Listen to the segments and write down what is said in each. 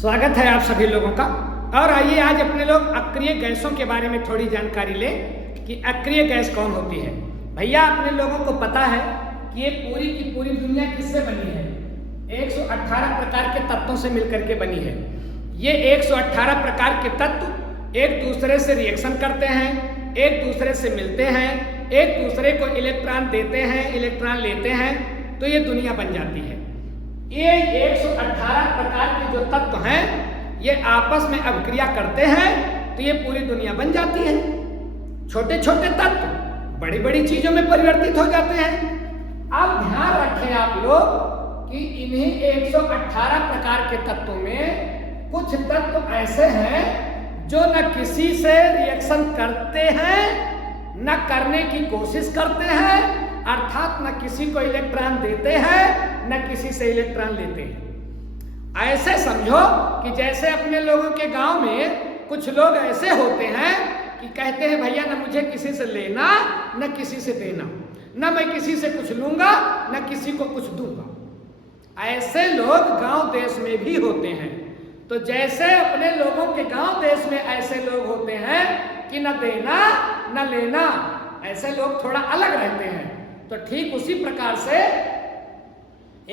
स्वागत है आप सभी लोगों का। और आइए आज अपने लोग अक्रिय गैसों के बारे में थोड़ी जानकारी लें कि अक्रिय गैस कौन होती है। भैया अपने लोगों को पता है कि ये पूरी की पूरी दुनिया किससे बनी है? 118 प्रकार के तत्वों से मिलकर के बनी है। ये 118 प्रकार के तत्व एक दूसरे से रिएक्शन करते हैं, एक दूसरे से मिलते हैं, एक दूसरे को इलेक्ट्रॉन देते हैं, इलेक्ट्रॉन लेते हैं, तो ये दुनिया बन जाती है। ये 118 प्रकार के जो तत्व हैं ये आपस में अभिक्रिया करते हैं तो ये पूरी दुनिया बन जाती है। छोटे छोटे तत्व बड़ी बड़ी चीजों में परिवर्तित हो जाते हैं। अब ध्यान रखें आप लोग कि इन्हीं 118 प्रकार के तत्वों में कुछ तत्व ऐसे हैं जो न किसी से रिएक्शन करते हैं न करने की कोशिश करते हैं, अर्थात न किसी को इलेक्ट्रॉन देते हैं न किसी से इलेक्ट्रॉन लेते हैं। ऐसे समझो कि जैसे अपने लोगों के गांव में कुछ लोग ऐसे होते हैं कि कहते हैं भैया न मुझे किसी से लेना न किसी से देना, न मैं किसी से कुछ लूंगा न किसी को कुछ दूंगा। ऐसे लोग गांव देश में भी होते हैं। तो जैसे अपने लोगों के गांव देश में ऐसे लोग होते हैं कि न देना न लेना, ऐसे लोग थोड़ा अलग रहते हैं, तो ठीक उसी प्रकार से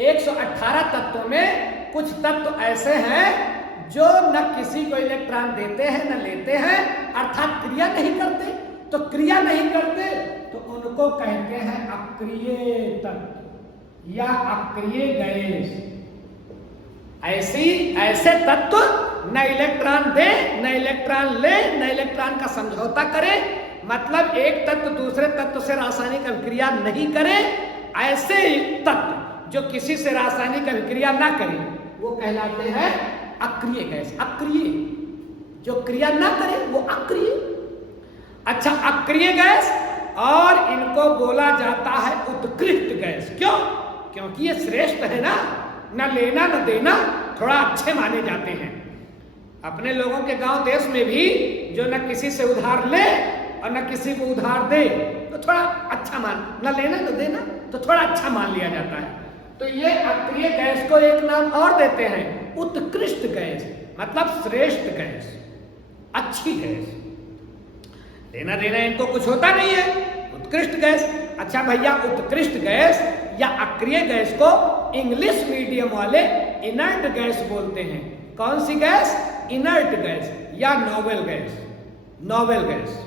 118 तत्वों में कुछ तत्व ऐसे हैं जो न किसी को इलेक्ट्रॉन देते हैं न लेते हैं, अर्थात क्रिया नहीं करते। तो क्रिया नहीं करते तो उनको कहते हैं अक्रिय तत्व या अक्रिय गैस। ऐसे तत्व न इलेक्ट्रॉन दे न इलेक्ट्रॉन ले न इलेक्ट्रॉन का समझौता करे, मतलब एक तत्व दूसरे तत्व से रासायनिक अभिक्रिया नहीं करे। ऐसे तत्व जो किसी से रासायनिक अभिक्रिया ना करे वो कहलाते हैं अक्रिय गैस। अक्रिय जो क्रिया ना करे वो अक्रिय। अच्छा, अक्रिय गैस और इनको बोला जाता है उत्कृष्ट गैस। क्यों? क्योंकि ये श्रेष्ठ है ना, न लेना न देना, थोड़ा अच्छे माने जाते हैं। अपने लोगों के गांव देश में भी जो न किसी से उधार ले और न किसी को उधार दे तो थोड़ा अच्छा मान, न लेना न देना तो थोड़ा अच्छा मान लिया जाता है। तो ये अक्रिय गैस को एक नाम और देते हैं उत्कृष्ट गैस, मतलब श्रेष्ठ गैस, अच्छी गैस। लेना देना इनको कुछ होता नहीं है, उत्कृष्ट गैस। अच्छा भैया, उत्कृष्ट गैस या अक्रिय गैस को इंग्लिश मीडियम वाले इनर्ट गैस बोलते हैं। कौन सी गैस? इनर्ट गैस या नोवेल गैस। नोवेल गैस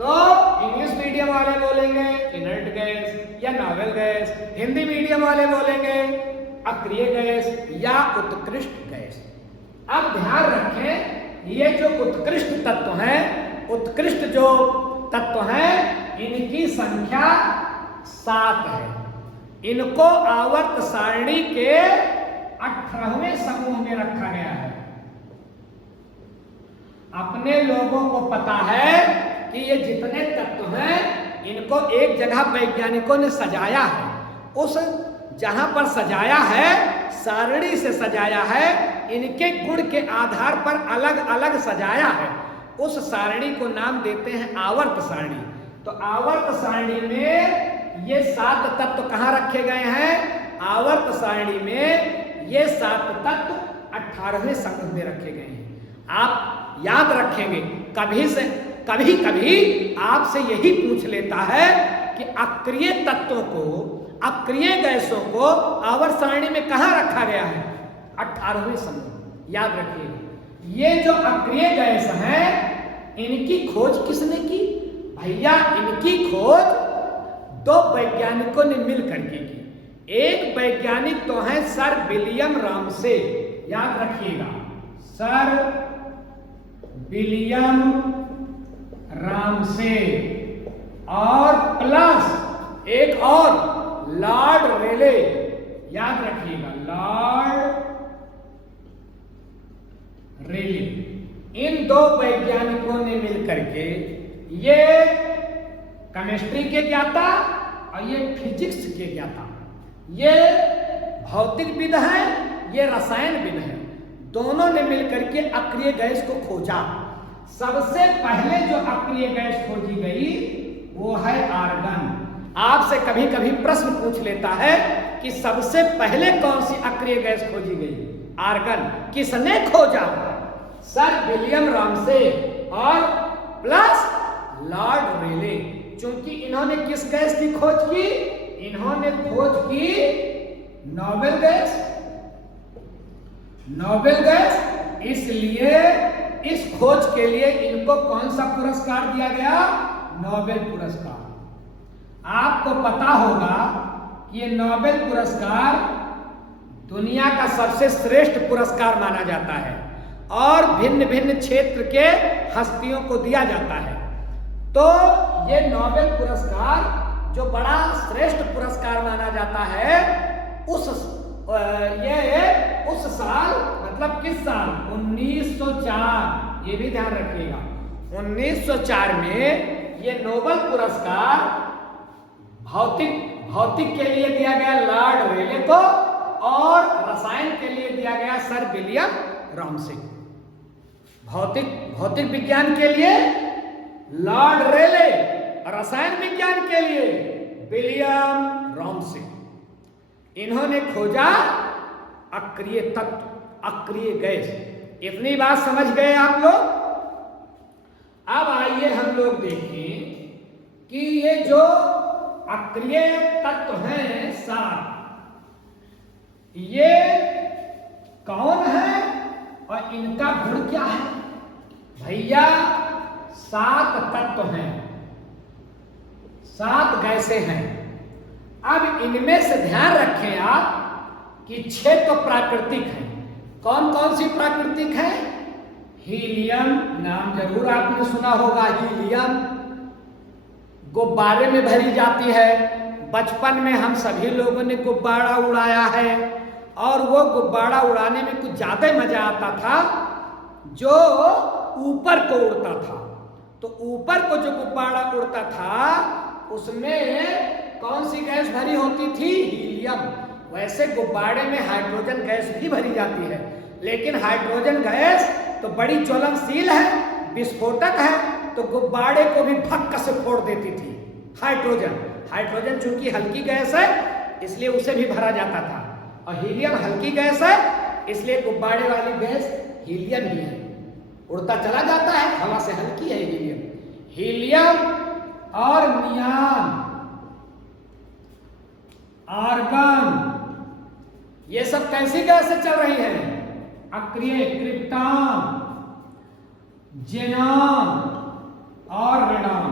तो इंग्लिश मीडियम वाले बोलेंगे इनर्ट गैस या नोवेल गैस, हिंदी मीडियम वाले बोलेंगे अक्रिय गैस या उत्कृष्ट गैस। अब ध्यान रखें, ये जो उत्कृष्ट तत्व हैं, उत्कृष्ट जो तत्व हैं, इनकी संख्या 7 है। इनको आवर्त सारणी के 18वें समूह में रखा गया है। अपने लोगों को पता है कि ये जितने तत्व हैं इनको एक जगह वैज्ञानिकों ने सजाया है। उस जहां पर सजाया है, सारणी से सजाया है, इनके गुण के आधार पर अलग अलग सजाया है। उस सारणी को नाम देते हैं आवर्त सारणी। तो आवर्त सारणी में ये 7 तत्व कहां रखे गए हैं? आवर्त सारणी में ये 7 तत्व 18वें समूह में रखे गए हैं। आप याद रखेंगे, कभी कभी आपसे यही पूछ लेता है कि अक्रिय तत्वों को, अक्रिय गैसों को आवर्त सारणी में कहां रखा गया है? 18वें समूह। याद रखिए, ये जो अक्रिय गैस है इनकी खोज किसने की? भैया इनकी खोज 2 वैज्ञानिकों ने मिल करके की। एक वैज्ञानिक तो है सर विलियम रामसे, याद रखिएगा, सर विलियम रामसे, और प्लस एक और लॉर्ड रेले, याद रखिएगा लॉर्ड रेले। इन 2 वैज्ञानिकों ने मिलकर के ये केमिस्ट्री के ज्ञाता और ये फिजिक्स के ज्ञाता, ये भौतिकविद हैं, ये रसायनविद हैं, दोनों ने मिलकर के अक्रिय गैस को खोजा। सबसे पहले जो अक्रिय गैस खोजी गई वो है आर्गन। आपसे कभी कभी प्रश्न पूछ लेता है कि सबसे पहले कौन सी अक्रिय गैस खोजी गई? आर्गन किसने खोजा? सर विलियम रामसे और प्लस लॉर्ड रेले। चूंकि इन्होंने किस गैस की खोज की? इन्होंने खोज की नोबेल गैस। नोबेल गैस, इसलिए इस खोज के लिए इनको कौन सा पुरस्कार दिया गया? नोबेल पुरस्कार। आपको पता होगा कि ये नोबेल पुरस्कार दुनिया का सबसे श्रेष्ठ पुरस्कार माना जाता है और भिन्न भिन्न क्षेत्र के हस्तियों को दिया जाता है। तो ये नोबेल पुरस्कार जो बड़ा श्रेष्ठ पुरस्कार माना जाता है, उस साल, मतलब किस साल? 1904। ये भी ध्यान रखिएगा, 1904 में ये नोबेल पुरस्कार भौतिक के लिए दिया गया लॉर्ड रेले को और रसायन के लिए दिया गया सर विलियम रामसे। भौतिक विज्ञान के लिए लॉर्ड रेले, रसायन विज्ञान के लिए विलियम रामसे। इन्होंने खोजा अक्रिय तत्व, अक्रिय गैस। इतनी बात समझ गए आप लोग? अब आइए हम लोग देखें कि ये जो अक्रिय तत्व हैं 7, ये कौन है और इनका गुण क्या है? भैया 7 तत्व हैं, 7 गैसें हैं। अब इनमें से ध्यान रखें आप कि 6 तो प्राकृतिक हैं। कौन कौन सी प्राकृतिक है? हीलियम, नाम जरूर आपने सुना होगा, हीलियम गुब्बारे में भरी जाती है। बचपन में हम सभी लोगों ने गुब्बारा उड़ाया है और वो गुब्बारा उड़ाने में कुछ ज्यादा मजा आता था जो ऊपर को उड़ता था। तो ऊपर को जो गुब्बारा उड़ता था उसमें कौन सी गैस भरी होती थी? हीलियम। वैसे गुब्बारे में हाइड्रोजन गैस भी भरी जाती है, लेकिन हाइड्रोजन गैस तो बड़ी ज्वलनशील है, विस्फोटक है, तो गुब्बारे को भी भक्क से फोड़ देती थी। हाइड्रोजन चूंकि हल्की गैस है इसलिए उसे भी भरा जाता था, और हीलियम हल्की गैस है इसलिए गुब्बारे वाली गैस हीलियम ही है, उड़ता चला जाता है, हवा से हल्की है हीलियम और नियान, आर्गन, ये सब कैसी गैसें चल रही हैं? अक्रिय, क्रिप्टॉन, जेनॉन और रेडॉन।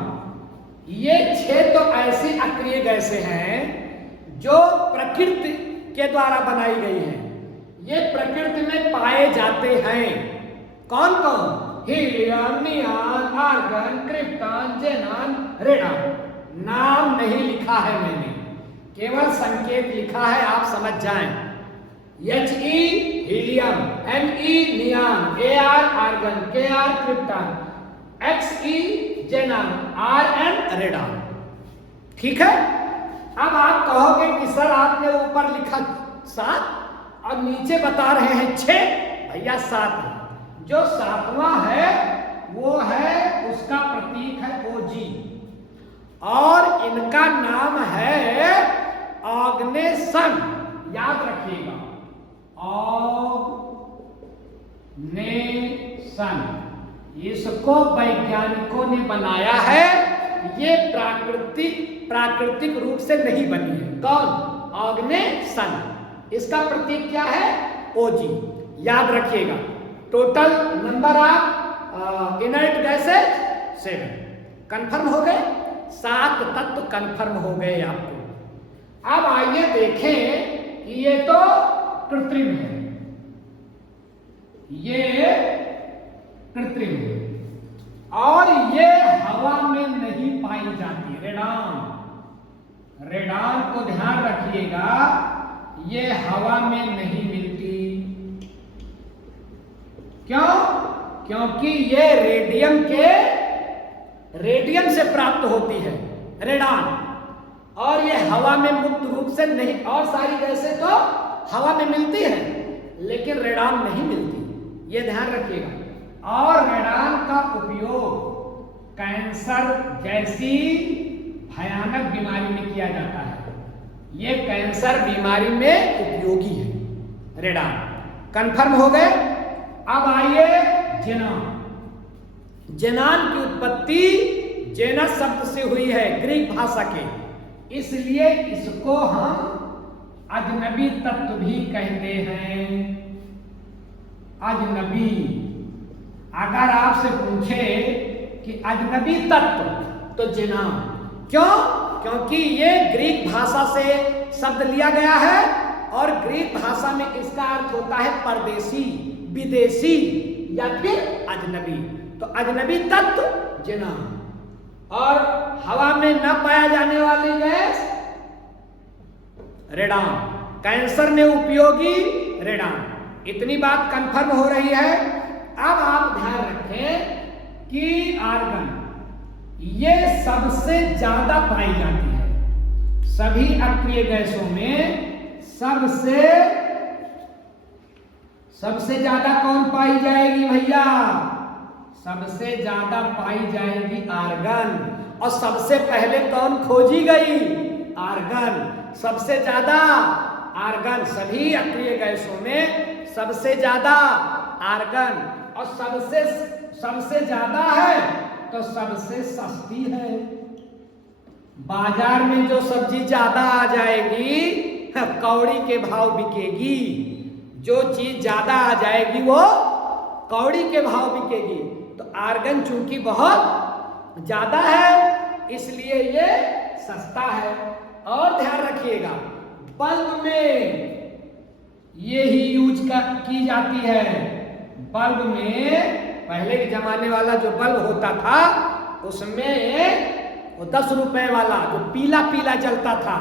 ये 6 तो ऐसी अक्रिय गैसें हैं जो प्रकृति के द्वारा बनाई गई हैं। ये प्रकृति में पाए जाते हैं। कौन कौन? Helium, neon, argon, krypton, xenon, radon. नाम नहीं लिखा है मैंने, केवल संकेत लिखा है, आप समझ जाएं। He helium, Ne neon, Ar argon, Kr krypton, Xe xenon, Rn radon. ठीक है? अब आप कहोगे कि सर आपने ऊपर लिखा 7 और नीचे बता रहे हैं 6। भैया 7 है। जो 7वां है वो है, उसका प्रतीक है Ag और इनका नाम है ऑग्नेसन। याद रखिएगा, ऑग्नेसन। इसको वैज्ञानिकों ने बनाया है, ये प्राकृतिक रूप से नहीं बनी है। कौन? ऑग्नेसन। इसका प्रतीक क्या है? Ag। याद रखिएगा। Total number of inert gases 7। Confirm हो गए? 7 तत्व कंफर्म हो गए आपको। अब आइए देखें कि ये तो कृत्रिम है, ये कृत्रिम है और ये हवा में नहीं पाई जाती। रेडॉन को ध्यान रखिएगा, ये हवा में नहीं मिलती। क्यों? क्योंकि ये रेडियम से प्राप्त होती है रेडॉन, और ये हवा में मुक्त रूप से नहीं। और सारी गैसें तो हवा में मिलती है लेकिन रेडॉन नहीं मिलती, ये ध्यान रखिएगा। और रेडॉन का उपयोग कैंसर जैसी भयानक बीमारी में किया जाता है। ये कैंसर बीमारी में उपयोगी है रेडॉन। कंफर्म हो गए। अब आइए जेनॉन। जेनॉन की उत्पत्ति जेनस शब्द से हुई है, ग्रीक भाषा के, इसलिए इसको हम अजनबी तत्व भी कहते हैं। अजनबी, अगर आपसे पूछे कि अजनबी तत्व तो जेनॉन, क्यों? क्योंकि ये ग्रीक भाषा से शब्द लिया गया है और ग्रीक भाषा में इसका अर्थ होता है परदेशी, विदेशी या फिर अजनबी। तो अजनबी तत्व जेनॉन। और हवा में न पाया जाने वाली गैस रेडॉन, कैंसर में उपयोगी रेडॉन। इतनी बात कंफर्म हो रही है। अब आप ध्यान रखें कि आर्गन ये सबसे ज्यादा पाई जाती है सभी अक्रिय गैसों में। सबसे ज्यादा कौन पाई जाएगी भैया? सबसे ज्यादा पाई जाएगी आर्गन। और सबसे पहले कौन खोजी गई? आर्गन। सबसे ज्यादा आर्गन, सभी अक्रिय गैसों में सबसे ज्यादा आर्गन। और सबसे ज्यादा है तो सबसे सस्ती है। बाजार में जो सब्जी ज्यादा आ जाएगी कौड़ी के भाव बिकेगी। जो चीज ज्यादा आ जाएगी वो कौड़ी के भाव बिकेगी। तो आर्गन चूंकि बहुत ज्यादा है इसलिए ये सस्ता है। और ध्यान रखिएगा, बल्ब में ये ही यूज की जाती है। बल्ब में पहले के जमाने वाला जो बल्ब होता था उसमें वो 10 रुपए वाला जो पीला पीला जलता था,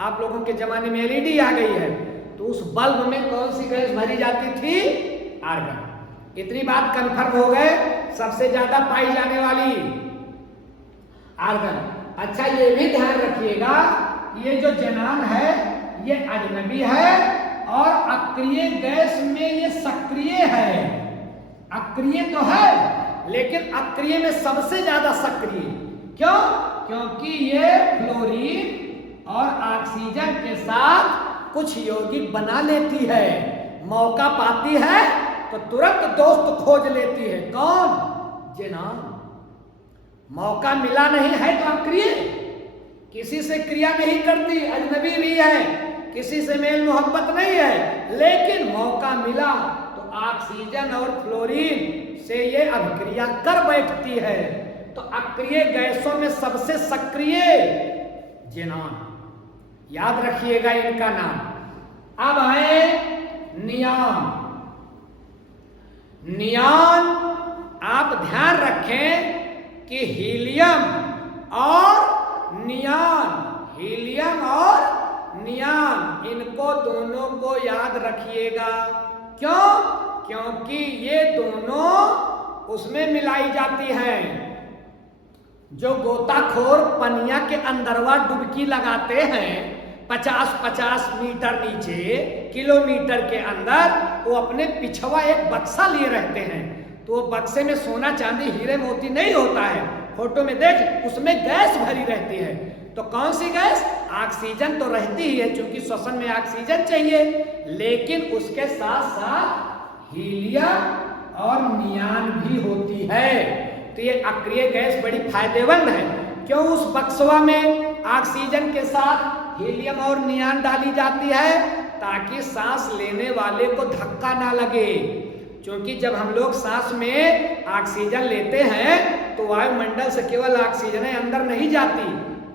आप लोगों के जमाने में एलईडी आ गई है, तो उस बल्ब में कौन सी गैस भरी जाती थी? आर्गन। इतनी बात कंफर्म हो गए, सबसे ज्यादा पाई जाने वाली आर्गन। अच्छा ये भी ध्यान रखिएगा, ये जो जेनॉन है ये अजनबी है और अक्रिय गैस में ये सक्रिय है। अक्रिय तो है लेकिन अक्रिय में सबसे ज्यादा सक्रिय। क्यों? क्योंकि ये फ्लोरीन और ऑक्सीजन के साथ कुछ यौगिक बना लेती है। मौका पाती है तो तुरंत दोस्त खोज लेती है। कौन? जेनॉन। मौका मिला नहीं है तो अक्रिय, किसी से क्रिया नहीं करती, अजनबी भी है, किसी से मेल मोहब्बत नहीं है, लेकिन मौका मिला तो ऑक्सीजन और फ्लोरीन से ये अभिक्रिया कर बैठती है। तो अक्रिय गैसों में सबसे सक्रिय जेनॉन। याद रखिएगा इनका नाम। अब आए नियॉन। नियॉन आप ध्यान रखें कि हीलियम और नियॉन, हीलियम और नियॉन, इनको दोनों को याद रखिएगा। क्यों? क्योंकि ये दोनों उसमें मिलाई जाती हैं। जो गोताखोर पनिया के अंदरवा डुबकी लगाते हैं 50-50 मीटर नीचे, किलोमीटर के अंदर, वो अपने पिछवा एक बक्सा लिए रहते हैं। तो वो बक्से में सोना चांदी हीरे मोती नहीं होता है, फोटो में देख उसमें गैस भरी रहती है। तो कौन सी गैस? ऑक्सीजन तो रहती ही है क्योंकि श्वसन में ऑक्सीजन चाहिए, लेकिन उसके साथ साथ हीलियम और नियॉन भी होती है। तो ये अक्रिय गैस बड़ी फायदेमंद है। क्यों? उस बक्सवा में ऑक्सीजन के साथ हीलियम और नियॉन डाली जाती है ताकि सांस लेने वाले को धक्का ना लगे। क्योंकि जब हम लोग सांस में ऑक्सीजन लेते हैं तो वायुमंडल से केवल ऑक्सीजन अंदर नहीं जाती,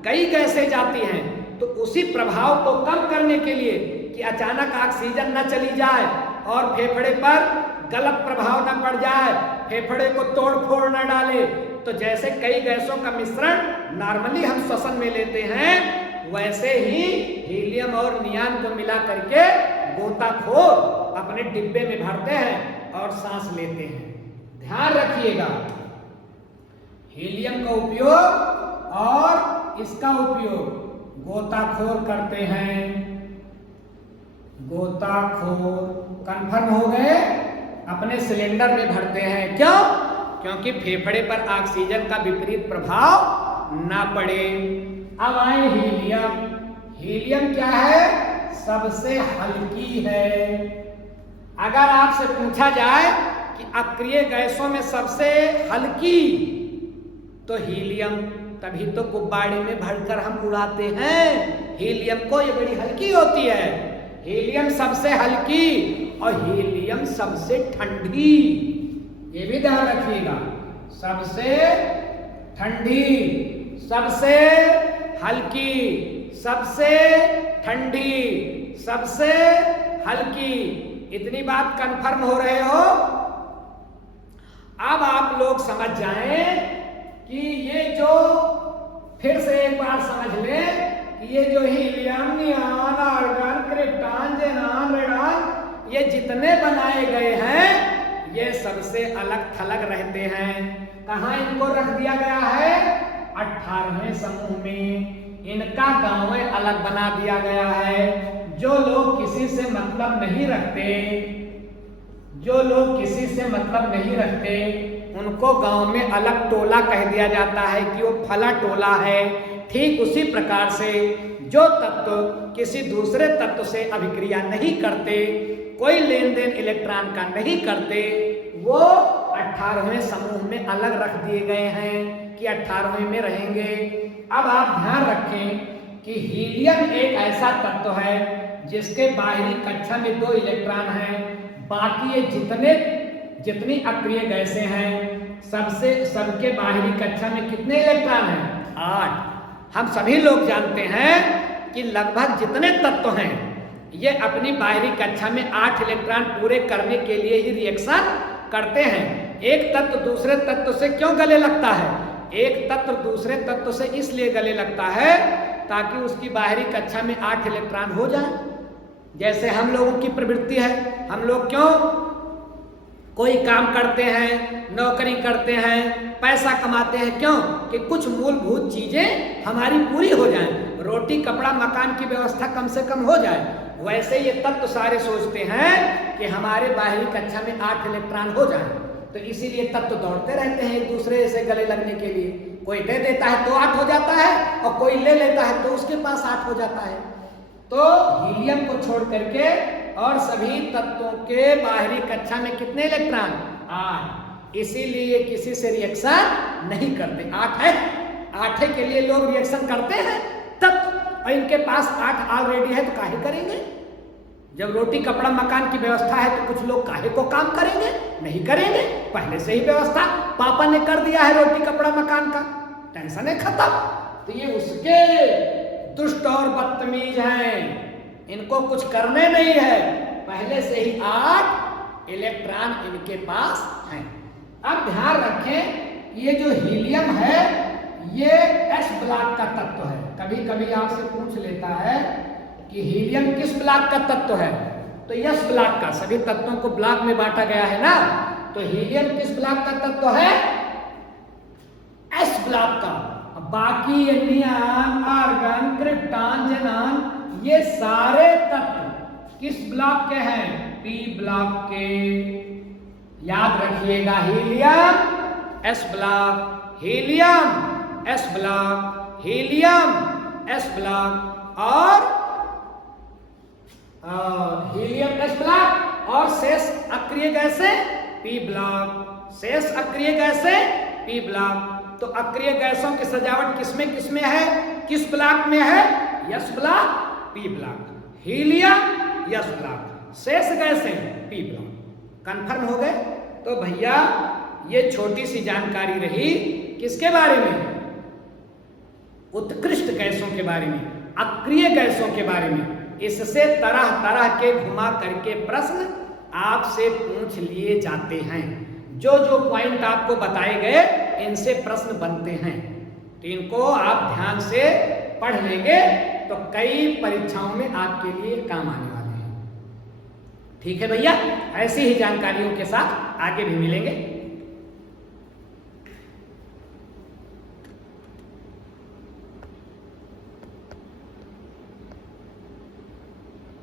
कई गैसें जाती हैं। तो उसी प्रभाव को कम करने के लिए कि अचानक ऑक्सीजन न चली जाए और फेफड़े पर गलत प्रभाव न पड़ जाए, फेफड़े को तोड़ फोड़ न डाले, तो जैसे कई गैसों का मिश्रण नॉर्मली हम श्वसन में लेते हैं वैसे ही हीलियम और नियॉन को मिला करके गोताखोर अपने डिब्बे में भरते हैं और सांस लेते हैं। ध्यान रखिएगा, हीलियम का उपयोग और इसका उपयोग गोताखोर करते हैं। गोताखोर कंफर्म हो गए, अपने सिलेंडर में भरते हैं। क्यों? क्योंकि फेफड़े पर ऑक्सीजन का विपरीत प्रभाव ना पड़े। अब आए हीलियम। हीलियम क्या है? सबसे हल्की है। अगर आपसे पूछा जाए कि अक्रिय गैसों में सबसे हल्की, तो हीलियम, तभी तो गुब्बारे में भरकर हम उड़ाते हैं हीलियम को, ये बड़ी हल्की होती है। हीलियम सबसे हल्की और हीलियम सबसे ठंडी, ये भी ध्यान रखिएगा। सबसे ठंडी, सबसे हल्की, सबसे ठंडी, सबसे हल्की, इतनी बात कंफर्म हो रहे हो। अब आप लोग समझ जाएं कि ये जो, फिर से एक बार समझ लें कि ये जो helium, neon, argon, krypton, xenon, radon, ये जितने बनाए गए हैं ये सबसे अलग थलग रहते हैं। कहाँ इनको रख दिया गया है? 18वें समूह में इनका गांव अलग बना दिया गया है। जो लोग किसी से मतलब नहीं रखते, जो लोग किसी से मतलब नहीं रखते, उनको गांव में अलग टोला कह दिया जाता है कि वो फला टोला है। ठीक उसी प्रकार से जो तत्व किसी दूसरे तत्व से अभिक्रिया नहीं करते, कोई लेन देन इलेक्ट्रॉन का नहीं करते, वो 18वें समूह में अलग रख दिए गए हैं कि 18वें में रहेंगे। अब आप ध्यान रखें कि हीलियम एक ऐसा तत्व है जिसके बाहरी कक्षा में 2 इलेक्ट्रॉन हैं, बाकी ये जितनी अक्रिय गैसें हैं सबके बाहरी कक्षा में कितने इलेक्ट्रॉन हैं? 8। हम सभी लोग जानते हैं कि लगभग जितने तत्व हैं ये अपनी बाहरी कक्षा में 8 इलेक्ट्रॉन पूरे करने के लिए ही रिएक्शन करते हैं। एक तत्व दूसरे तत्व से क्यों गले लगता है? एक तत्व दूसरे तत्व से इसलिए गले लगता है ताकि उसकी बाहरी कक्षा में 8 इलेक्ट्रॉन हो जाए। जैसे हम लोगों की प्रवृत्ति है, हम लोग क्यों कोई काम करते हैं, नौकरी करते हैं, पैसा कमाते हैं, क्यों? कि कुछ मूलभूत चीजें हमारी पूरी हो जाएं, रोटी कपड़ा मकान की व्यवस्था कम से कम हो जाए। वैसे ये तत्व सारे सोचते हैं कि हमारे बाहरी कक्षा में 8 इलेक्ट्रॉन हो जाए, तो इसीलिए तत्व दौड़ते रहते हैं एक दूसरे से गले लगने के लिए। कोई दे देता है तो 8 हो जाता है और कोई ले लेता है तो उसके पास 8 हो जाता है। तो हीलियम को छोड़ करके और सभी तत्वों के बाहरी कक्षा में कितने इलेक्ट्रॉन? 8। इसीलिए किसी से रिएक्शन नहीं करते। 8 है, 8 के लिए लोग रिएक्शन करते हैं तत्व, और इनके पास 8 ऑलरेडी है तो काहे करेंगे? जब रोटी कपड़ा मकान की व्यवस्था है तो कुछ लोग काहे को काम करेंगे? नहीं करेंगे, पहले से ही व्यवस्था पापा ने कर दिया है रोटी कपड़ा मकान का, टेंशन है खत्म। तो ये उसके दुष्ट और बदतमीज हैं, इनको कुछ करने नहीं है, पहले से ही 8 इलेक्ट्रॉन इनके पास हैं। अब ध्यान रखें ये जो हीलियम है ये एस ब्लॉक का तत्व है। कभी कभी आपसे पूछ लेता है कि हीलियम किस ब्लॉक का तत्व है, तो एस ब्लॉक का। सभी तत्वों को ब्लॉक में बांटा गया है ना, तो हीलियम किस ब्लॉक का तत्व है? एस ब्लॉक का। बाकी नियॉन, आर्गन, क्रिप्टॉन, ज़ेनॉन ये सारे तत्व किस ब्लॉक के हैं? पी ब्लॉक के। याद रखिएगा, helium S block, helium S block, helium S block और हीलियम एस ब्लॉक और शेष अक्रिय गैसें पी ब्लॉक, शेष अक्रिय गैसें पी ब्लॉक। तो अक्रिय गैसों की सजावट किसमें है? किस ब्लॉक में है? Yes block, P block, helium yes block, शेष गैसें पी ब्लॉक। कंफर्म हो गए? तो भैया ये छोटी सी जानकारी रही किसके बारे में? उत्कृष्ट गैसों के बारे में, अक्रिय गैसों के बारे में। इससे तरह तरह के घुमा करके प्रश्न आपसे पूछ लिए जाते हैं। जो जो पॉइंट आपको बताए गए इनसे प्रश्न बनते हैं, तो इनको आप ध्यान से पढ़ लेंगे तो कई परीक्षाओं में आपके लिए काम आने वाले हैं। ठीक है भैया, ऐसी ही जानकारियों के साथ आगे भी मिलेंगे।